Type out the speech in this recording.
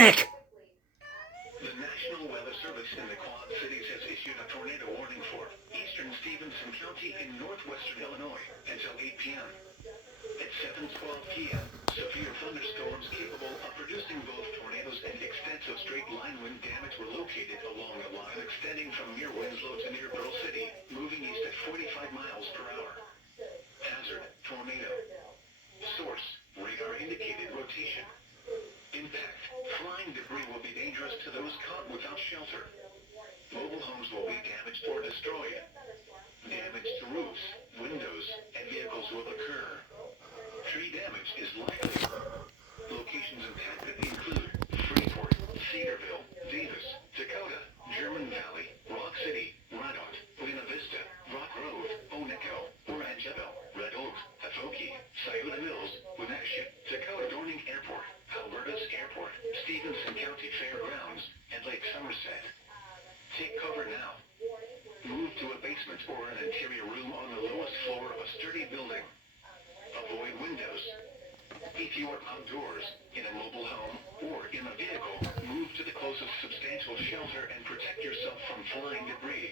stick! The National Weather Service in the Quad Cities has issued a tornado warning for eastern Stevenson County in northwestern Illinois until 8 p.m. At 7:12 p.m., severe thunderstorms capable of producing both tornadoes and extensive straight-line wind damage were located along a line extending from near Winslow to near Pearl City, moving east at 45 miles per hour. Hazard, tornado. Source, radar-indicated rotation. Impact, flying debris will be dangerous to those caught without shelter. Mobile homes will be damaged or destroyed. Damage to roofs, windows, and vehicles will occur. Tree damage is likely. Locations impacted include Freeport, Cedarville, Davis, Dakota, German Valley, Rock City, Radot, Buena Vista, Rock Grove, Oneco, Orangeville, Red Oaks, Afoki, Scioto Mills, Wenatchee, Dakota Dorning Airport, Alberta's Airport, Stevenson County Fairgrounds, and Lake Somerset. Take cover now. Move to a basement or an interior room on the lowest floor of a sturdy building. Avoid windows. If you are outdoors, in a mobile home, or in a vehicle, move to the closest substantial shelter and protect yourself from flying debris.